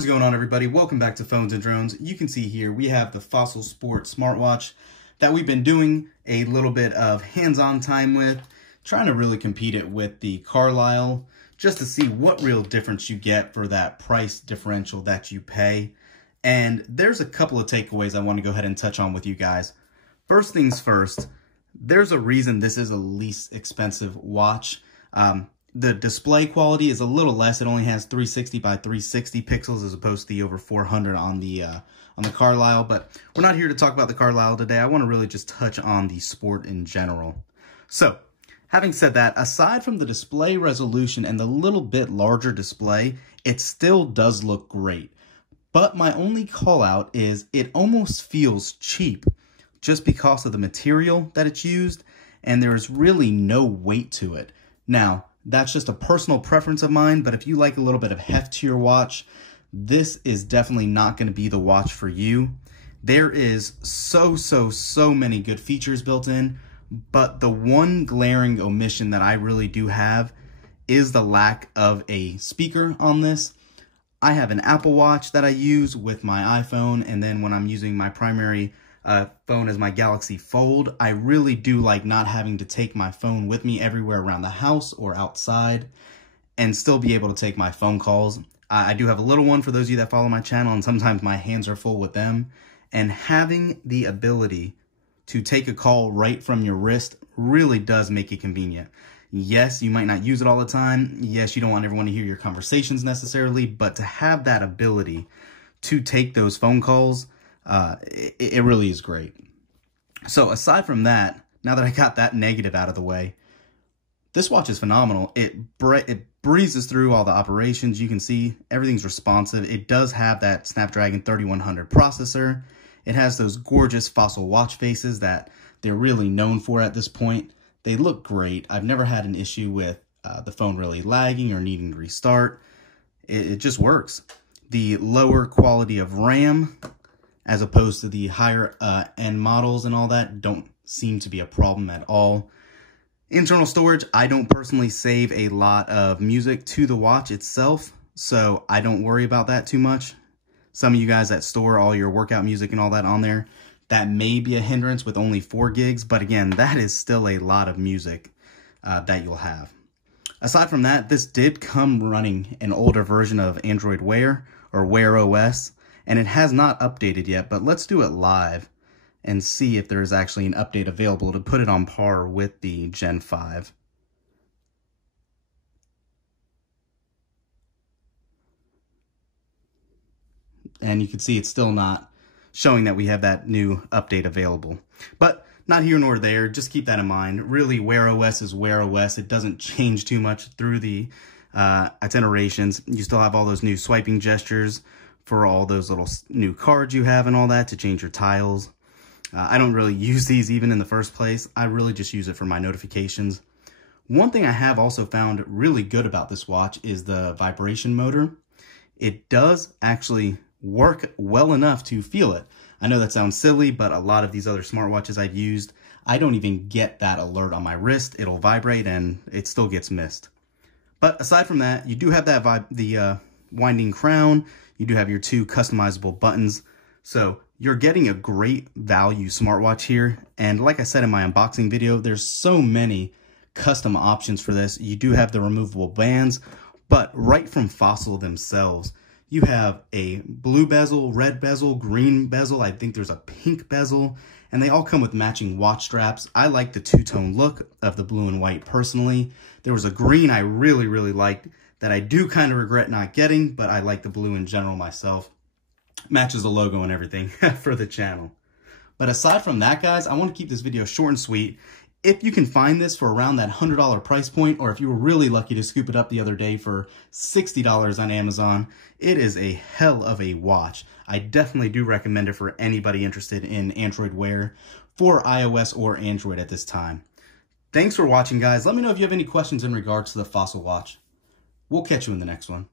What is going on, everybody? Welcome back to Phones and Drones. You can see here we have the Fossil Sport smartwatch that we've been doing a little bit of hands-on time with, trying to really compete it with the Carlisle, just to see what real difference you get for that price differential that you pay. And there's a couple of takeaways I want to go ahead and touch on with you guys. First things first, there's a reason this is a least expensive watch. The display quality is a little less. It only has 360 by 360 pixels as opposed to the over 400 on the Carlisle. But we're not here to talk about the Carlisle today. I want to really just touch on the Sport in general. So, having said that, aside from the display resolution and the little bit larger display, it still does look great. But my only call out is it almost feels cheap just because of the material that it's used, and there is really no weight to it. Now, that's just a personal preference of mine, but if you like a little bit of heft to your watch, this is definitely not going to be the watch for you. There is so many good features built in, but the one glaring omission that I really do have is the lack of a speaker on this. I have an Apple Watch that I use with my iPhone, and then when I'm using my primary phone as my Galaxy Fold, I really do like not having to take my phone with me everywhere around the house or outside and still be able to take my phone calls. I do have a little one for those of you that follow my channel, and sometimes my hands are full with them. And having the ability to take a call right from your wrist really does make it convenient. Yes, you might not use it all the time. Yes, you don't want everyone to hear your conversations necessarily, but to have that ability to take those phone calls, it really is great. So aside from that, now that I got that negative out of the way, this watch is phenomenal. It breezes through all the operations. You can see everything's responsive. It does have that Snapdragon 3100 processor. It has those gorgeous Fossil watch faces that they're really known for at this point. They look great. I've never had an issue with the phone really lagging or needing to restart. It just works. The lower quality of RAM, as opposed to the higher end models and all that, don't seem to be a problem at all. Internal storage, I don't personally save a lot of music to the watch itself, so I don't worry about that too much. Some of you guys that store all your workout music and all that on there, that may be a hindrance with only 4 gigs, but again, that is still a lot of music that you'll have. Aside from that, this did come running an older version of Android Wear, or WearOS, and it has not updated yet, but let's do it live and see if there is actually an update available to put it on par with the Gen 5. And you can see it's still not showing that we have that new update available. But not here nor there, just keep that in mind. Really, WearOS is WearOS. It doesn't change too much through the itinerations. You still have all those new swiping gestures for all those little new cards you have and all that to change your tiles. I don't really use these even in the first place. I really just use it for my notifications. One thing I have also found really good about this watch is the vibration motor. It does actually work well enough to feel it. I know that sounds silly, but a lot of these other smartwatches I've used, I don't even get that alert on my wrist. It'll vibrate and it still gets missed. But aside from that, you do have that the winding crown. You do have your 2 customizable buttons. So you're getting a great value smartwatch here. And like I said in my unboxing video, there's so many custom options for this. You do have the removable bands, but right from Fossil themselves, you have a blue bezel, red bezel, green bezel. I think there's a pink bezel, and they all come with matching watch straps. I like the two-tone look of the blue and white personally. There was a green I really liked that I do kind of regret not getting, but I like the blue in general myself. Matches the logo and everything for the channel. But aside from that, guys, I want to keep this video short and sweet. If you can find this for around that $100 price point, or if you were really lucky to scoop it up the other day for $60 on Amazon, it is a hell of a watch. I definitely do recommend it for anybody interested in Android Wear for iOS or Android at this time. Thanks for watching, guys. Let me know if you have any questions in regards to the Fossil watch. We'll catch you in the next one.